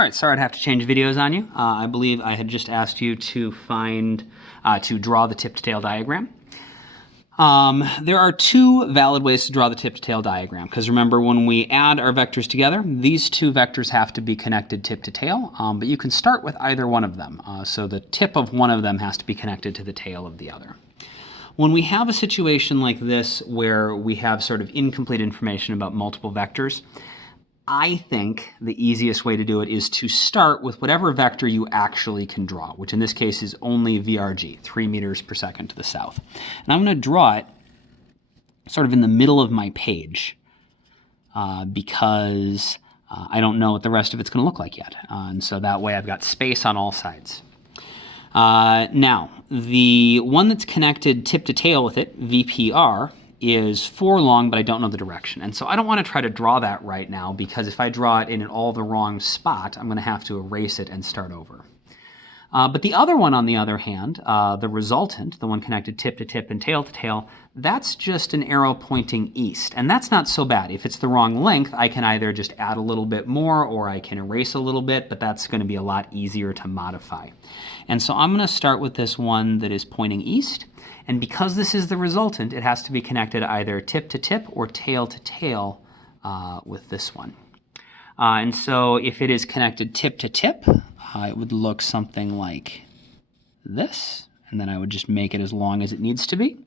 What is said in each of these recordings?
All right, sorry I'd have to change videos on you. I believe I had just asked you to draw the tip-to-tail diagram. There are two valid ways to draw the tip-to-tail diagram, because remember, when we add our vectors together, these two vectors have to be connected tip-to-tail, but you can start with either one of them. So the tip of one of them has to be connected to the tail of the other. When we have a situation like this where we have sort of incomplete information about multiple vectors, I think the easiest way to do it is to start with whatever vector you actually can draw, which in this case is only VRG, 3 meters per second to the south. And I'm going to draw it sort of in the middle of my page because I don't know what the rest of it's going to look like yet. And so that way I've got space on all sides. Now, the one that's connected tip to tail with it, VPR, is 4 long, but I don't know the direction. And so I don't want to try to draw that right now, because if I draw it in all the wrong spot, I'm going to have to erase it and start over. But the other one, on the other hand, the resultant, the one connected tip to tip and tail to tail, that's just an arrow pointing east. And that's not so bad. If it's the wrong length, I can either just add a little bit more or I can erase a little bit, but that's going to be a lot easier to modify. And so I'm going to start with this one that is pointing east. And because this is the resultant, it has to be connected either tip to tip or tail to tail with this one. And so if it is connected tip to tip, it would look something like this. And then I would just make it as long as it needs to be.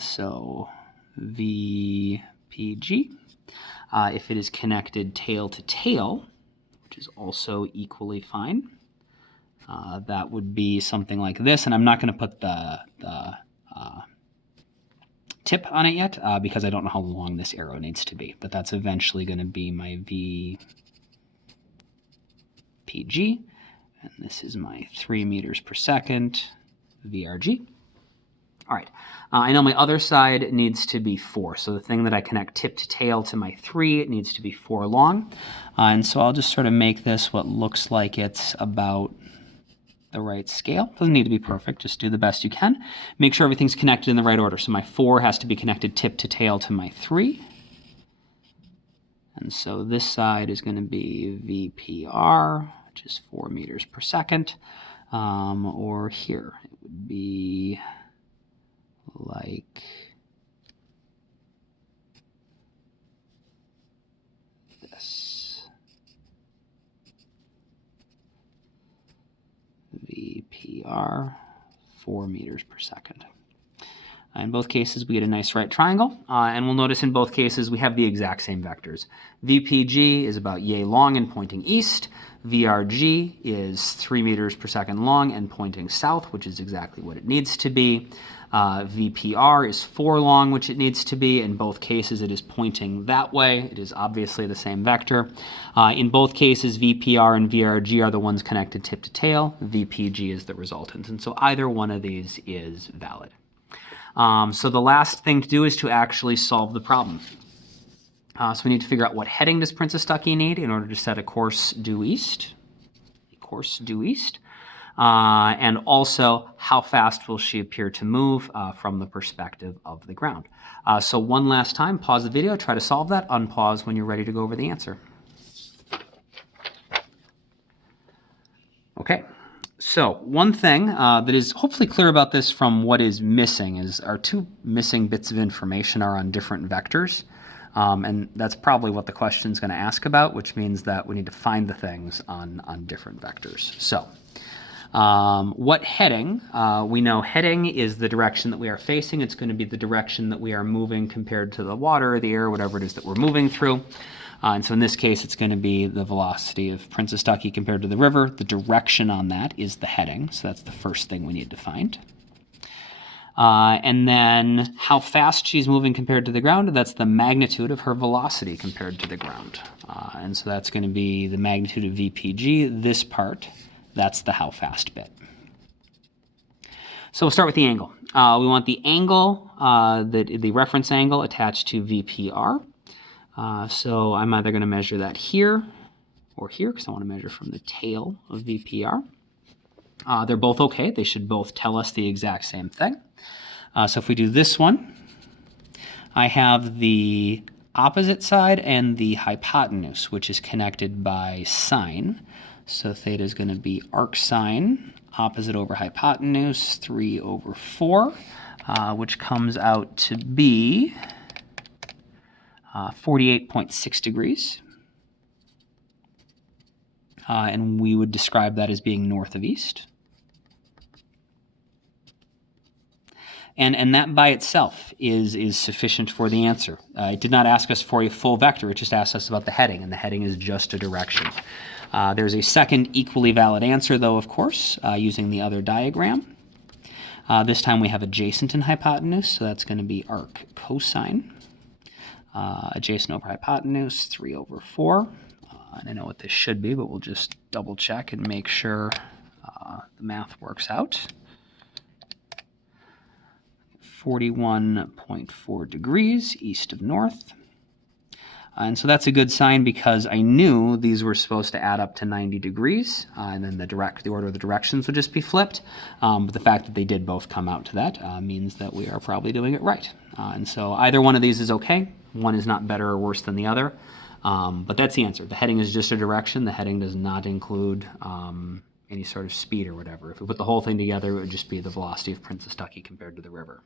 So VPG. If it is connected tail to tail, which is also equally fine, that would be something like this. And I'm not going to put the tip on it yet because I don't know how long this arrow needs to be. But that's eventually going to be my VPG. And this is my 3 meters per second VRG. All right, I know my other side needs to be 4. So the thing that I connect tip to tail to my 3, it needs to be 4 long. And so I'll just sort of make this what looks like it's about the right scale. Doesn't need to be perfect, just do the best you can. Make sure everything's connected in the right order. So my 4 has to be connected tip to tail to my 3. And so this side is going to be VPR, which is 4 meters per second. Or here, it would be like this. VPR, 4 meters per second. In both cases, we get a nice right triangle, and we'll notice in both cases we have the exact same vectors. VPG is about yay long and pointing east. VRG is 3 meters per second long and pointing south, which is exactly what it needs to be. VPR is 4 long, which it needs to be. In both cases, it is pointing that way. It is obviously the same vector. In both cases, VPR and VRG are the ones connected tip to tail. VPG is the resultant. And so either one of these is valid. So the last thing to do is to actually solve the problem. So we need to figure out what heading does Princess Ducky need in order to set a course due east. And also, how fast will she appear to move from the perspective of the ground? So one last time, pause the video, try to solve that, unpause when you're ready to go over the answer. Okay, so one thing that is hopefully clear about this from what is missing is our 2 missing bits of information are on different vectors. And that's probably what the question is going to ask about, which means that we need to find the things on different vectors. So what heading? We know heading is the direction that we are facing. It's going to be the direction that we are moving compared to the water, the air, whatever it is that we're moving through. And so in this case, it's going to be the velocity of Princess Ducky compared to the river. The direction on that is the heading. So that's the first thing we need to find. And then how fast she's moving compared to the ground, that's the magnitude of her velocity compared to the ground. And so that's going to be the magnitude of VPG. This part, that's the how fast bit. So we'll start with the angle. We want the angle, the reference angle attached to VPR. So I'm either going to measure that here or here, because I want to measure from the tail of VPR. They're both okay. They should both tell us the exact same thing. So if we do this one, I have the opposite side and the hypotenuse, which is connected by sine. So theta is going to be arc sine, opposite over hypotenuse, 3 over 4, which comes out to be 48.6 degrees. And we would describe that as being north of east. And that by itself is sufficient for the answer. It did not ask us for a full vector, it just asked us about the heading, and the heading is just a direction. There's a second equally valid answer, though, of course, using the other diagram. This time we have adjacent and hypotenuse, so that's going to be arc cosine. Adjacent over hypotenuse, 3 over 4. And I know what this should be, but we'll just double check and make sure the math works out. 41.4 degrees east of north. And so that's a good sign because I knew these were supposed to add up to 90 degrees, and then the order of the directions would just be flipped. But the fact that they did both come out to that means that we are probably doing it right. And so either one of these is okay. One is not better or worse than the other. But that's the answer. The heading is just a direction. The heading does not include any sort of speed or whatever. If we put the whole thing together, it would just be the velocity of Princess Ducky compared to the river.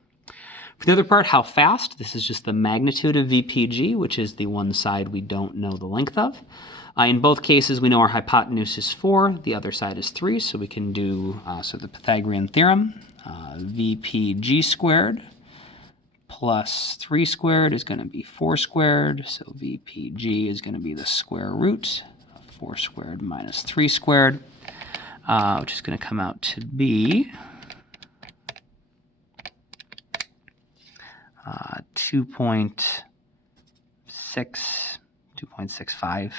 For the other part, how fast, this is just the magnitude of VPG, which is the one side we don't know the length of. In both cases, we know our hypotenuse is 4, the other side is 3, so we can do so the Pythagorean theorem, VPG squared plus 3 squared is going to be 4 squared, so VPG is going to be the square root of 4 squared minus 3 squared, which is going to come out to be 2.65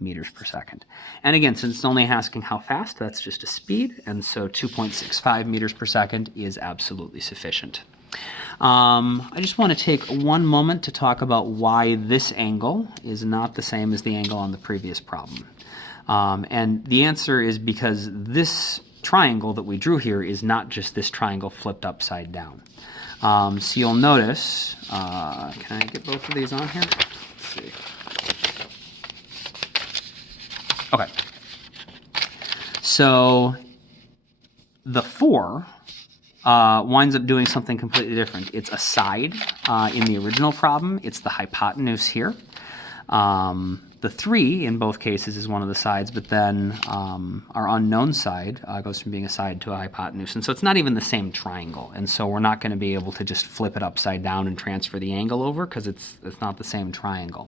meters per second. And again, since it's only asking how fast, that's just a speed, and so 2.65 meters per second is absolutely sufficient. I just want to take one moment to talk about why this angle is not the same as the angle on the previous problem. And the answer is because this triangle that we drew here is not just this triangle flipped upside down. So you'll notice, can I get both of these on here? Let's see. Okay. So the 4 winds up doing something completely different. It's a side in the original problem. It's the hypotenuse here. The 3 in both cases is one of the sides, but then our unknown side goes from being a side to a hypotenuse. And so it's not even the same triangle. And so we're not going to be able to just flip it upside down and transfer the angle over because it's not the same triangle.